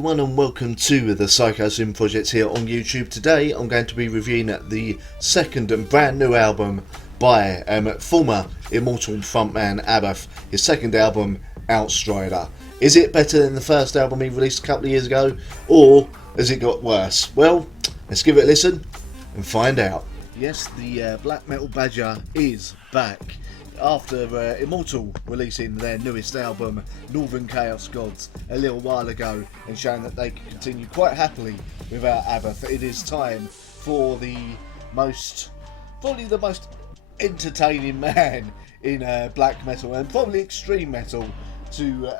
everyone and welcome to the Psychosin project here on YouTube. Today I'm going to be reviewing the second and brand new album by former Immortal frontman Abbath, his second album Outstrider. Is it better than the first album he released a couple of years ago, or has it got worse? Well, let's give it a listen and find out. Yes, the Black Metal Badger is back after Immortal releasing their newest album, Northern Chaos Gods, a little while ago, and showing that they can continue quite happily without Abbath. It is time for probably the most entertaining man in black metal and probably extreme metal to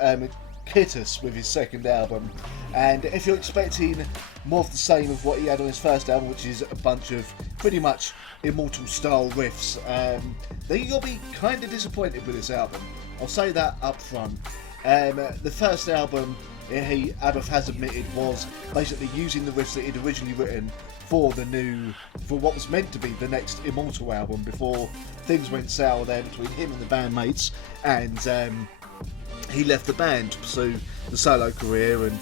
hit us with his second album. And if you're expecting more of the same of what he had on his first album, which is a bunch of pretty much Immortal style riffs, then you'll be kind of disappointed with this album. I'll say that up front. The first album, Abbath has admitted, was basically using the riffs that he'd originally written for what was meant to be the next Immortal album, before things went sour there between him and the bandmates, and he left the band to pursue the solo career and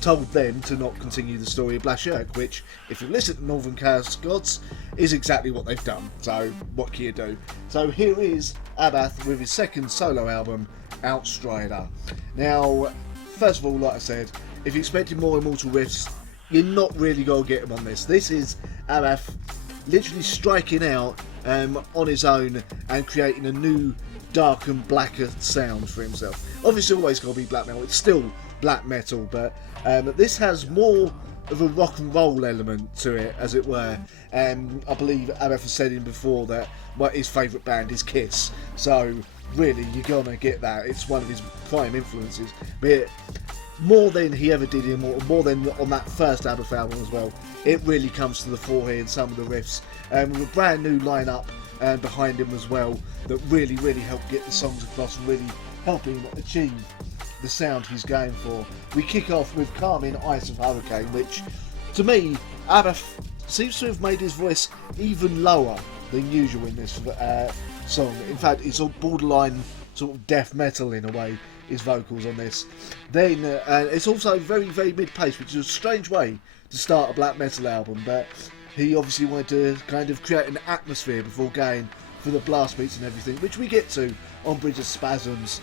told them to not continue the story of Blashirk, which, if you listen to Northern Chaos Gods, is exactly what they've done. So what can you do? So here is Abbath with his second solo album, Outstrider. Now, first of all, like I said, if you're expecting more Immortal riffs, you're not really going to get them on this. This is Abbath literally striking out on his own and creating a new, dark and blacker sound for himself. Obviously always got to be black metal, it's still black metal, but this has more of a rock and roll element to it, as it were. I believe Abbath has said in before that his favourite band is Kiss, so really you're gonna get that. It's one of his prime influences, but more than he ever did more than on that first Abbath album as well, it really comes to the fore here in some of the riffs, with a brand new lineup behind him as well, that really help get the songs across and really help him achieve the sound he's going for. We kick off with Calming Ice of Hurricane, which to me, Abbath seems to have made his voice even lower than usual in this song. In fact, it's all borderline sort of death metal in a way, his vocals on this. Then it's also very mid-paced, which is a strange way to start a black metal album, but he obviously wanted to kind of create an atmosphere before going for the blast beats and everything, which we get to on Bridge of Spasms.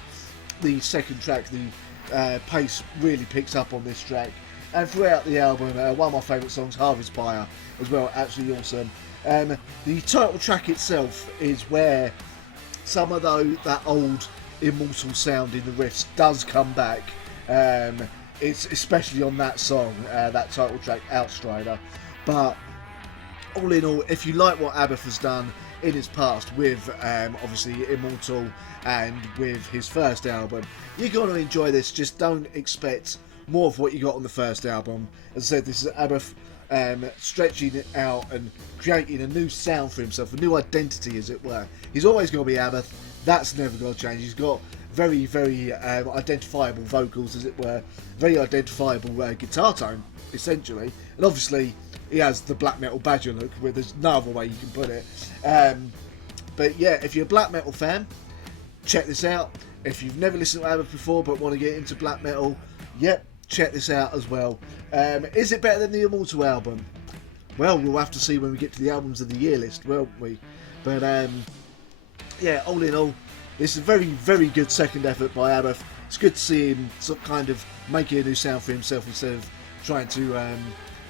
The second track, the pace really picks up on this track, and throughout the album, one of my favourite songs, Harvest Pyre, as well, absolutely awesome. The title track itself is where some of that old Immortal sound in the riffs does come back. It's especially on that song, that title track, Outstrider. But all in all, if you like what Abbath has done in his past with obviously Immortal and with his first album, you're going to enjoy this. Just don't expect more of what you got on the first album. As I said, this is Abbath stretching it out and creating a new sound for himself, a new identity, as it were. He's always going to be Abbath. That's never going to change. He's got very identifiable vocals, as it were, very identifiable guitar tone, essentially, and obviously he has the black metal badger look, where there's no other way you can put it. But yeah, if you're a black metal fan, check this out. If you've never listened to Abbath before but want to get into black metal, yep, check this out as well. Is it better than the Immortal album? Well, we'll have to see when we get to the albums of the year list, won't we? But yeah, all in all, this is a very good second effort by Abbath. It's good to see him sort of kind of making a new sound for himself instead of trying to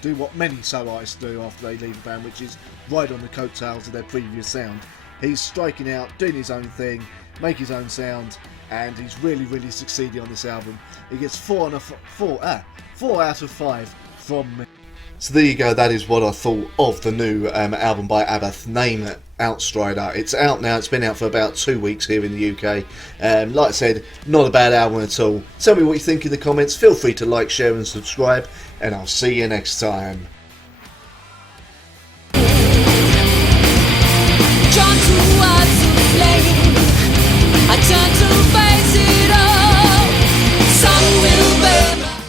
do what many soloists do after they leave a band, which is ride on the coattails of their previous sound. He's striking out, doing his own thing, make his own sound, and he's really succeeding on this album. He gets 4 out of 5 from me. So there you go, that is what I thought of the new album by Abbath, named Outstrider. It's out now, it's been out for about 2 weeks here in the UK. Like I said, not a bad album at all. Tell me what you think in the comments, feel free to like, share and subscribe, and I'll see you next time.